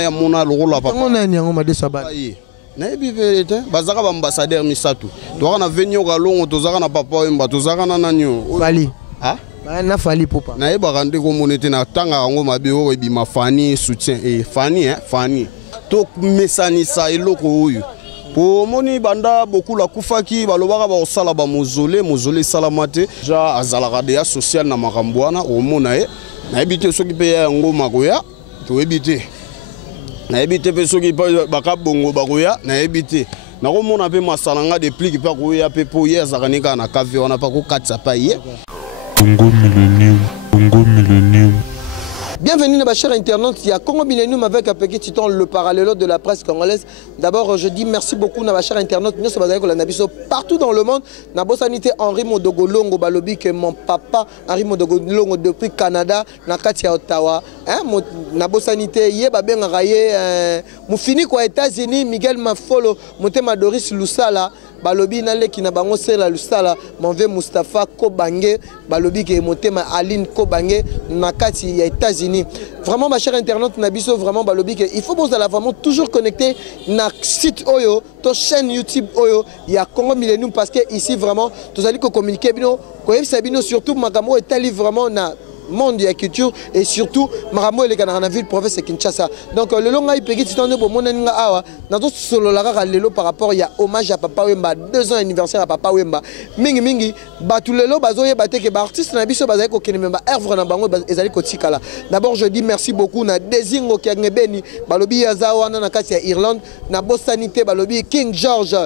ya mona lokola papa on a nyango made sabana na bivete bazaka ba ambassadeur misatu to na venyo kalongo tozaka na papa wemba tozaka na nanyo fali ha na fali popa na yeba rande ko monete na tanga yango mabe o ebima fani soutien fani to mesanisa eloko oyo po moni banda beaucoup la kufaki balobaka ba osala ba mozole salamate ja azalaka de social na makambwana o mona e na ebite soki pe yango makoya to ebite na ebite pe soki baka bongo bakoya na ebite na ko mona pe masalanga de pli ki pa koya pe po ye azakanika na kave wana pa ko katsa pa ye Congo Millennium. Bienvenue dans ma chère internaute, il y a Congo Millennium avec un petit titan, le parallèle de la presse congolaise. D'abord, je dis merci beaucoup à ma chère internaute. Nous sommes partout dans le monde. Nabo sanité Henri Modogolongo Balobi que mon papa Henri Modogolongo depuis Canada, na Katia Ottawa. Nabo sanité yeba bien raye mu fini quoi États-Unis Miguel Mafolo, Motema Doris Lusala. Balobi nale ki na bango sera lusala monve Mustafa Kobange balobi ke motema Aline Kobange na kati ya États-Unis. Vraiment ma chère internaute na biso vraiment balobi ke il faut vous aller vraiment toujours connecter na site Oyo, to chaîne YouTube Oyo, il y a Congo Millennium parce que ici vraiment tous allez communiquer bino ko bino surtout makamo etali vraiment na monde de la culture et surtout maramo le Canada ville province Kinshasa. Donc le long a peggy titane bo monenga awa na to solo la rara lelo par rapport il y a hommage à Papa Wemba 2 ans anniversaire à Papa Wemba mingi batulelo bazoye bateke ba artiste na biso bazali ko kenemba œuvre na bango ezali ko tikala. D'abord je dis merci beaucoup na Dezingo ki ngebeni balobi yazawa na kati ya Irlande na bosanité balobi King George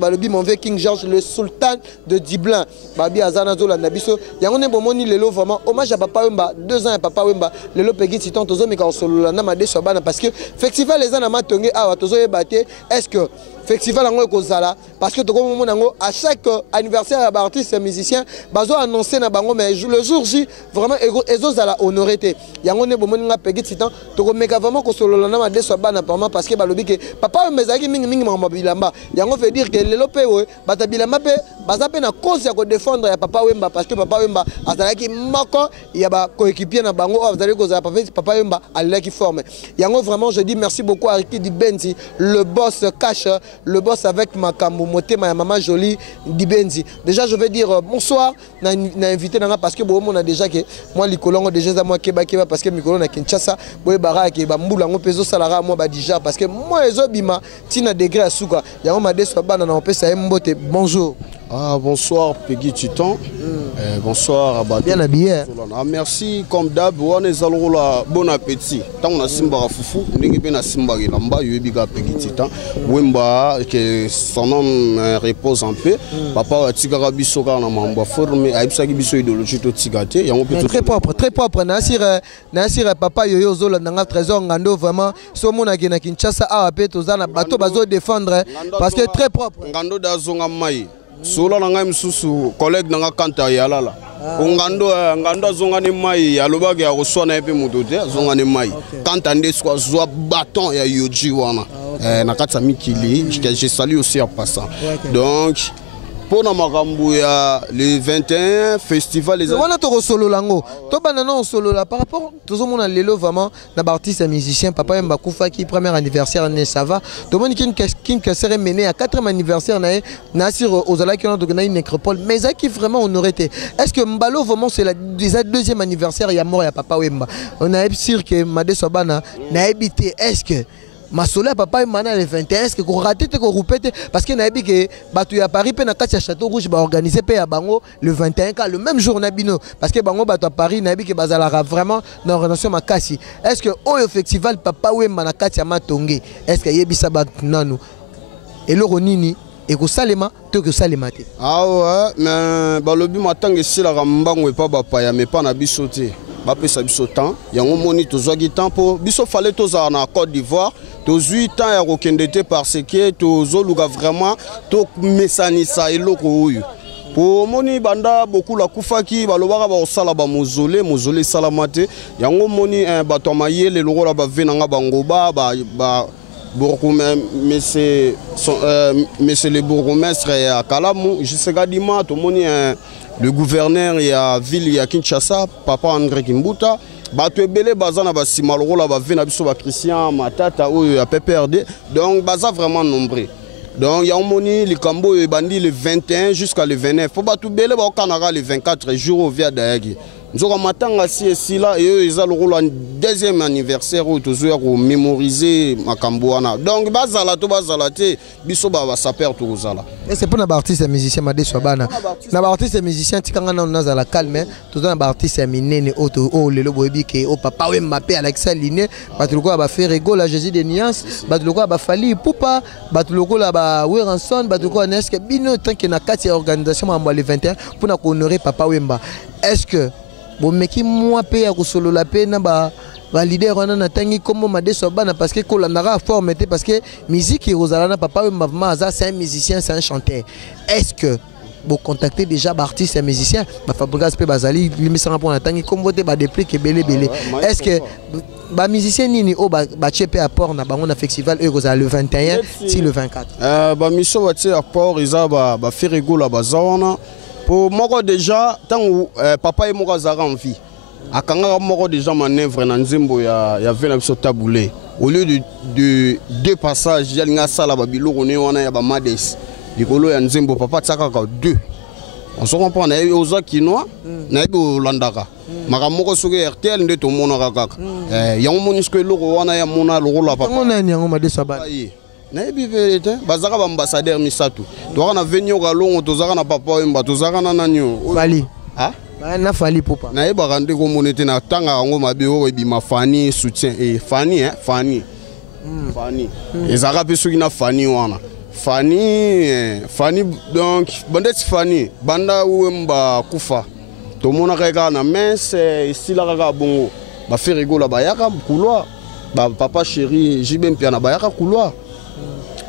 balobi mon vieux King George le sultan de Dublin babi azana zola na biso yango ne bomoni lelo vraiment hommage à Papa Wemba 2 ans à Papa Wemba lelo pegi titan tozo meka solo na made sobana parce que festival les ana matonge awa tozo yebate est-ce que festival ngo ekozala parce que toko momona ngo à chaque anniversaire ya artiste musicien bazo annoncer na bango mais le jour J vraiment ezozala honorité yango ne bomoni nga pegi titan toko meka vraiment ko solo na made sobana parce que balobi ke Papa Wemba zaki mingi mama bilamba yango veut dire que lelo pe bata bilamba pe baza pe na cause ya ko défendre ya Papa Wemba parce que Papa Wemba azalaki moko il y a ba coéquipier na bango vous allez causer Papa Wemba alla qui forme yango vraiment je dis merci beaucoup à Ricky Dibenzi le boss cash le boss avec Makambo Motema maman jolie Dibenzi. Déjà je vais dire bonsoir na invité nanga parce que bon on a déjà que moi likolongo déjà moi keba parce que mikolo na Kinshasa boy bara ke ba mbula ngo peso salara moi ba déjà parce que moi ezobima tina degré asuka yango ma deso bana na opesa mbote bonjour. Ah, bonsoir Peggy Titan. Bonsoir Abad. Bien habillé. Ah, merci comme d'hab. On est là. Bon appétit. Tant on a simba fufu, n'engue bien na simba lamba. Yubiga Peggy Titan. Wemba que son nom repose en paix. Papa Tigara Bisoka na mamba formé. Aibsaki biso idéologie to Tigate. Très propre, très propre. Nasir papa yoyo zola nanga trésor ngando vraiment. Somona ki na Kinshasa a pe tozana bato bazo défendre parce que très propre. Ngando da zonga mai. Solo na ngai msusu collègue nanga kanta yalala ngando zonga ne mai alobaki ya koswana epe moto te zonga ne mai kanta nde swa zwa bâton ya yoji wana na kati ya mikili je salue aussi en passant donc pour na makambo ya le 21 festival les wana to solo lango to banana solo la par rapport tout monde lelo vraiment na artiste et musicien Papa Wemba kufa qui premier anniversaire ne ça va to moni kin serait mené à 4e anniversaire na sur ozala qui on a une nécropole mais ça qui vraiment honoré été est-ce que Mbalo vraiment c'est la déjà 2e anniversaire ya mort ya Papa Wemba on a sûr que Made Sobana na habité est-ce que ma soleil Papa Wemba le 21 est-ce que ko raté te ko répéter parce que na bi que batu ya Paris pe na kati ya Château Rouge ba organiser pe ya bango le 21 ka le même jour na bino parce que bango batu à Paris na bi que bazala vraiment dans relation makasi est-ce que au festival Papa Wemba na kati ya Matonge est-ce que yebisa ba nanu eloko nini et que salema to que salema te ah ouais mais balobi matanga sila rambango e pa bapaya mais pas na bisoté bapesa biso temps yango moni tozwaki temps po biso fallait tozala na Côte d'Ivoire tozwi temps ya kokende te parce que tozoluka vraiment to mesanisa eloko oyo po moni banda beaucoup la kufaki balobaka ba osala ba mozole salamate yango moni bato mayele lokola ba venanga bangoba ba monsieur le bourgmestre à Kalamou, jusqu'à Dima, tout le monde le gouverneur et à ville à Kinshasa, Papa André Kimbuta, bato ebele baza na basima lokola bave na biso ba Christian Matata oyo ya PPRD donc baza vraiment nombreux donc ya omoni likambo oyo ebandi le 21 jusqu'à le 29 po bato ebele baokanaka le 24 jours au via dayaki nzoka matanga si esila eyo eza lokola deuxième anniversaire oyo tozoya komémoriser makambo wana donc bazala to bazala te biso basaper tokozala c'est pour na baartiste ya musicien Madeso bana na baartiste ya musicien tikanga na nazala calme toza na baartiste ya minene o lelo boyebi ke o papa Wemba pe Alexa Liné bato lokola ba fait rigola Jésus de Niance bato lokola ba Fali Poupa bato lokola ba Weranson bato lokola Neske bino tant que na kati ya organisation mambo le 21 pour na honorer papa Wemba est-ce que bon meki moi pe ya kusolo la pe na ba leader wana na tangi comme Madeso bana parce que kolandara forme parce que musique Rosalana na papa Wemba Maza c'est un musicien c'est un chanteur est-ce que vous contactez déjà artistes et musiciens ba Fabregas pe bazali limisanga pour na tangi comme voter ba déplique belé est-ce que ba musicien nini o ba chepe apport na bango na festival e Rosala le 21 si le 24 ba mission ba tie apport isa ba faire rigola bazawana pour moi déjà tant papa et moi zara en vie akanga moko déjà manœuvre na nzembo ya vena biso taboulé au lieu de deux passages ya linga sala ba biloko ne wana ya ba mades likolo ya nzembo papa tsaka ka deux on se comprend na oza kinoa na yebi olandaka makamoko soki RTL nde to monaka kaka yango monisko eloko wana ya mona lokola papa nani yango Madeso bana na yebi vérité bazaka ba ambassadeur misato to na venio ka longo tozaka na papa Wemba tozaka na nanyo Fali ah na Fali Poupa na yeba rande ko monete na tanga yango mabe o ebima Fani soutien et Fani Fani ezaka pe soki na Fani wana Fani donc bandeti Fani banda Wemba kufa to mona ka na mince sila ka bongo ba faire rigola ba yaka couloir ba papa chéri Jibem piana ba yaka couloir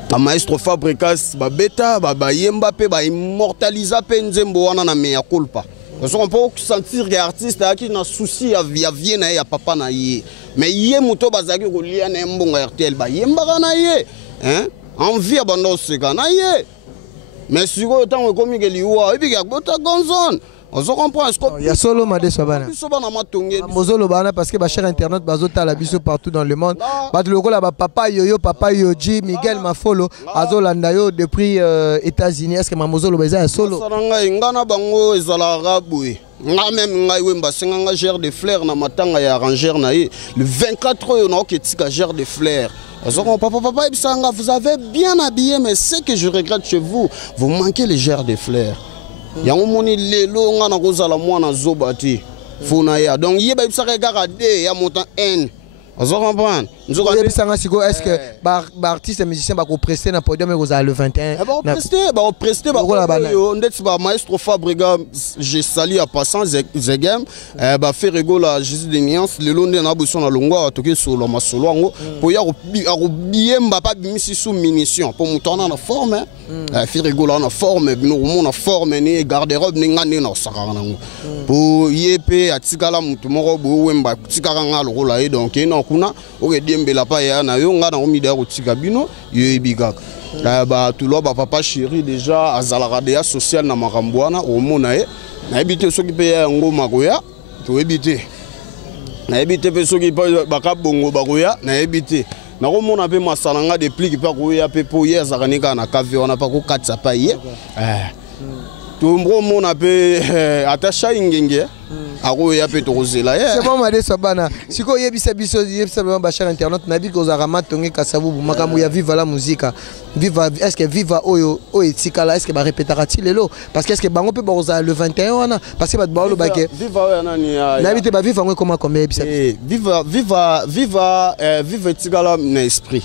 ba maestro Fabregas ba beta ba yemba pe ba immortaliser pe nzembo wana na meya culpa parce qu'on peut sentir que artiste qui na souci ya vie na ya papa na ye mais ye muto bazaki ko lia na mbonga RTL ba yemba na ye hein envie bando seka na ye mais siko tango komi ke liwa ebi ka bota gonzon on se comprend il y a solo Madeso bana biso bana matonge mozolo bana parce que ba cher internet bazota la biso partout dans le monde ba lokola ba papa Yoyo papa Yoji Miguel Mafolo azolanda yo depuis États-Unis est-ce que mozolo beza solo saranga ngana bango ezala raboué nga même ngai Wemba senganga gère de fleurs na matanga ya arrangeur na ye le 24 heures na oketika gère de fleurs. Papa, vous avez bien habillé, mais ce que je regrette chez vous, vous manquez les gères de fleurs. Il y a un moni lelo nga na kozala mwana zobati funa ya donc yeba bisa regarder ya montant N. Vous comprenez? Est-ce que artiste et musicien va prester dans le podium le 21? Prester, maestro Fabregas, j'ai sali à passant Zegem, fait rigola Jésus de Niance, le long de la boussole à Longo, à toquer sur le masolo, pour y avoir bien pas mis sous munitions, pour me tourner en forme, fait rigola en forme, nous en forme, et garde-robe, n'engagez dans sa carrière. Pour y épée à Tikala, Moutomoro, Wemba, Tikaranga, le rôle, donc, non. Kuna oke diembela pa ya na yo nga na omida rotika bino yo ebigaka ba tulo ba papa chéri déjà azalaka de social na makambo wana omona ye na ebite soki pe ya ngoma koya to ebite na ebite pe soki ba ka bongo ba koya na ebite na komona pe masalanga de pli ki pa koya pe po ye azakanika na kave wana pa ko katsa pa ye Tumbro mona pe atasha ingenge ako ya pe tozela c'est bon Madeso bana siko yebisa biso yebisa ba cher internet na bi ko zarama tongi kasabu makamu ya viva la musique viva est-ce que viva oyo etikala est-ce que ba répétera-t-il lelo parce que est-ce que bango pe ba le 21 wana parce que ba ba lo ba ke viva oyo nani na bité ba viva ngo comment yebisa viva etikala na esprit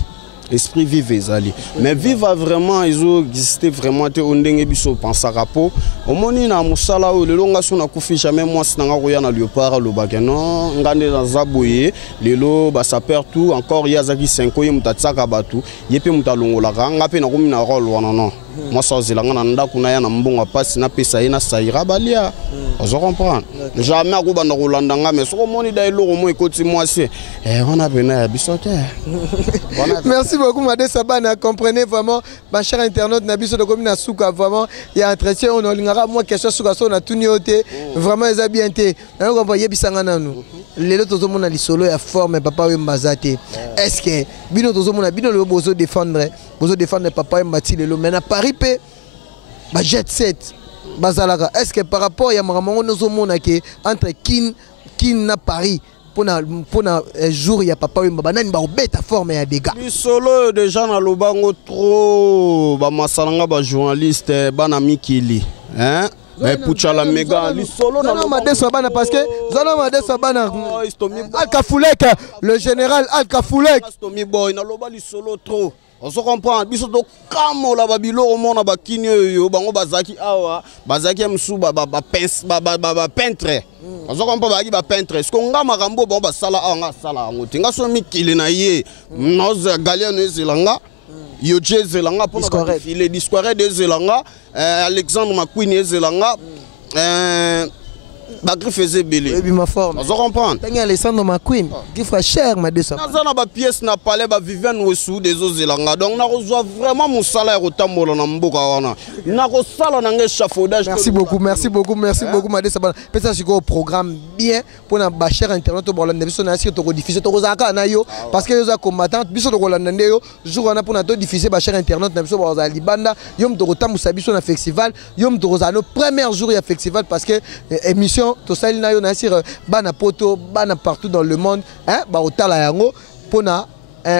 vive ezali mais viva vraiment ils ont existé vraiment te ondenge biso pensaka po omoni na musala o lelo nga so na kufi jamais moi sinanga koya na Léopard lo bakeno ngande na zaboye lelo ba saper tout encore yazaki 5 ye mutatsaka batu yepe mutalongola nga pe na komi na rôle wana non mwasi azelanga na ndako na ya na mbongo pasi napesa ye na saira balia ozo comprendre jamais akobanda kolanda nga mais soko moni da eloko mo ekoti mwasi wana pena ya biso te. Merci beaucoup Madé Sabana, comprenez vraiment ma chère internaute na biso de commune na suka vraiment il y a entretien on olingara moi question suka so na tuniote vraiment les bien té on comprend yebisanga nanu lelo tozo mona lisolo ya forme papa Wemba zate est-ce que bino tozo mona bino le bozo défendre papa Wemba ti lelo mais na Paris pe ba jet set bazalaka est-ce que par rapport ya mamango nozo mona ke entre kin na Paris pour un jour il y a papa Wemba banani ba obeta forme ya dégâts lisolo déjà na lobango trop ba masalanga ba journaliste bana mikili hein mais puchala mega lisolo non Madé Sabana parce que Zana Madé Sabana Al-Kafoulek le général Al-Kafoulek Stomi boy na loba lisolo trop on se comprend biso to kamo la babilo au monde ba kinyo yo bango bazaki awa bazaki msu ba peintre on se comprend ba peintre est-ce qu'on nga makambo ba sala nga sala ngoti nga so mikili na ye noz galien ezilanga yo jezelanga pour le discours de zelanga Alexandre McQueen ezilanga Bagri faisait belé. Oui, ma forme. On se comprend. Tangi Alessandro McQueen, qui fera cher Madé Sabana. Nazana ba pièce na palais ba Viviane Wessou des Ozelanga. Donc na reçoit vraiment mon salaire au tambola na mboka wana. Na ko sala na échafaudage. Merci beaucoup Madé Sabana. Peut-être que au programme bien pour na ba cher internet au Bolande biso na si to diffuser to zaka na yo parce que les combattants biso to Bolande yo jour wana pour na to diffuser ba cher internet na biso ba libanda yom to tamusa biso na festival yom to no premier jour ya festival parce que émission to sali na yo na sir bana poto bana partout dans le monde hein ba otala yango pona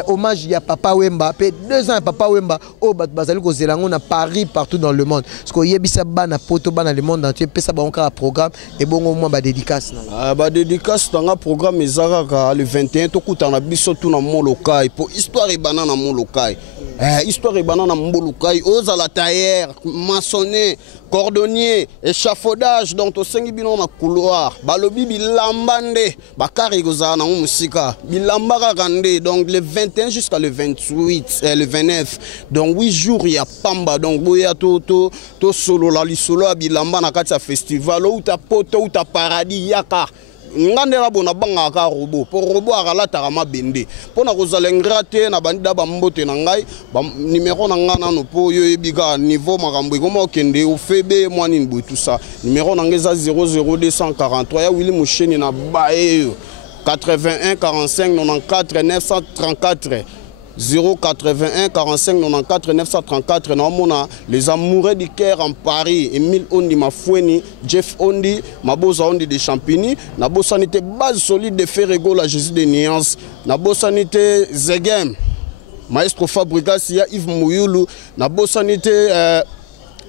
hommage ya papa Wemba pe 2 ans papa Wemba o bazali ko zelango na Paris partout dans le monde parce que yebisa bana poto bana le monde entier pe ça ba encore programme et bongo moi ba dédicace na ba dédicace dans programme ezaka le 21 to kutana biso tout na molokai pour histoire e banana molokai histoire e banana molokai ozala tailleur maçonné cordonnier échafaudage donc to sengi bino na couloir balobi bilambande bakari kozala na musika bilambaka kande donc le 21 jusqu'à le 28 le 29 donc 8 jours il y a pamba donc boya to solo la lisolo bilamba na kati ya festival ou ta poto ou ta paradis yaka ngandela bona banga ka robot pour robot akalata ma bende pona kozala ngrate na bandida ba mbote na ngai ba numéro na ngana no po yo ebika niveau makambo comme okende o febe mwani nbu tout ça numéro na ngeza 00243 ya Willy Musheni na bae 81 45 94 934 081 45 94 934 na les amoureux du cœur en Paris Emile Ondi Mafoueni Jeff Ondi Mabosa Ondi de Champigny na bosanité base solide de Ferrego la Jésus de Nuance na bosanité Zegem maestro Fabrikas ya Yves Mouyulu na bosanité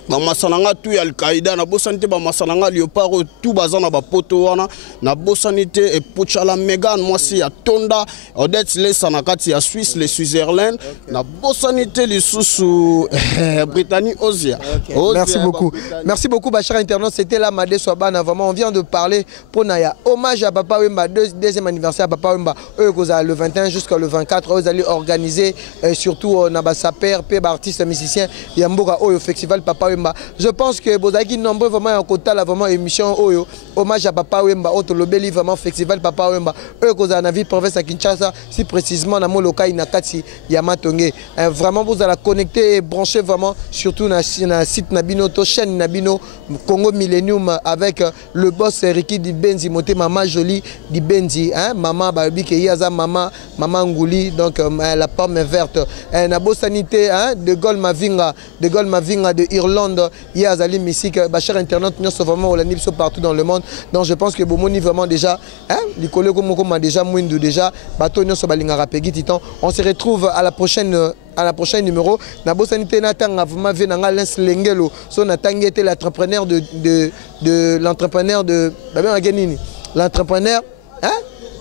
ba masananga tu ya Al-Qaïda na bosanité ba masananga Léopard tout bazana ba poto wana na bosanité et Puchala Megan mwasi ya Tonda Odette Lesa na kati ya Suisse les Switzerland na bosanité les sous Britannie Ozia. Merci beaucoup Bachar Internet, c'était là Madé Sabana vraiment on vient de parler pour naya hommage à Papa Wemba deuxième anniversaire à Papa Wemba le 21 jusqu'à le 24 vous allez organiser surtout na ba saper pe ba artiste musicien ya mboka au festival Papa Wemba. Je pense que Bozaki nombreux vraiment en quota là vraiment émission oyo hommage à Papa Wemba auto lobeli vraiment festival Papa Wemba eux na ville province à Kinshasa si précisément na moloka inakati ya Matonge vraiment vous allez connecter et brancher vraiment surtout na site Nabino to chaîne Nabino Congo Millennium avec le boss Ricky Di Benzi moté maman jolie Di Benzi hein maman babi ke yaza maman Ngouli donc la pomme verte na bosanité hein de Gol Mavinga de Irlande Yazali Missik Bachar Internet nous sommes vraiment au Lanipso partout dans le monde donc je pense que Bomoni vraiment déjà hein les collègues comme déjà Mwindu déjà bateau nous sommes à Peggy Titan on se retrouve à la prochaine numéro na bosanité natanga vraiment venanga lens lengelo so natangi était l'entrepreneur de l'entrepreneur de l'entrepreneur hein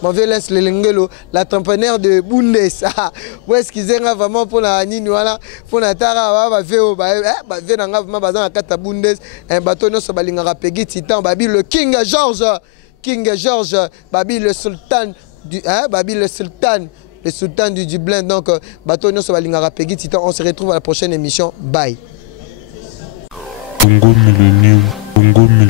Mauvais Lengelo, l'entrepreneur de Bundes. Où est-ce qu'ils ont vraiment pour la Nini, voilà, pour la Tara, va faire, va vraiment bazar à Kata Bundes, un bateau no sabalingara Peggy Titan, Babi le King George, Babi le Sultan du, Babi le Sultan du Dublin, donc bateau no sabalingara Peggy Titan. On se retrouve à la prochaine émission. Bye. Congo Millennium, Congo Millennium.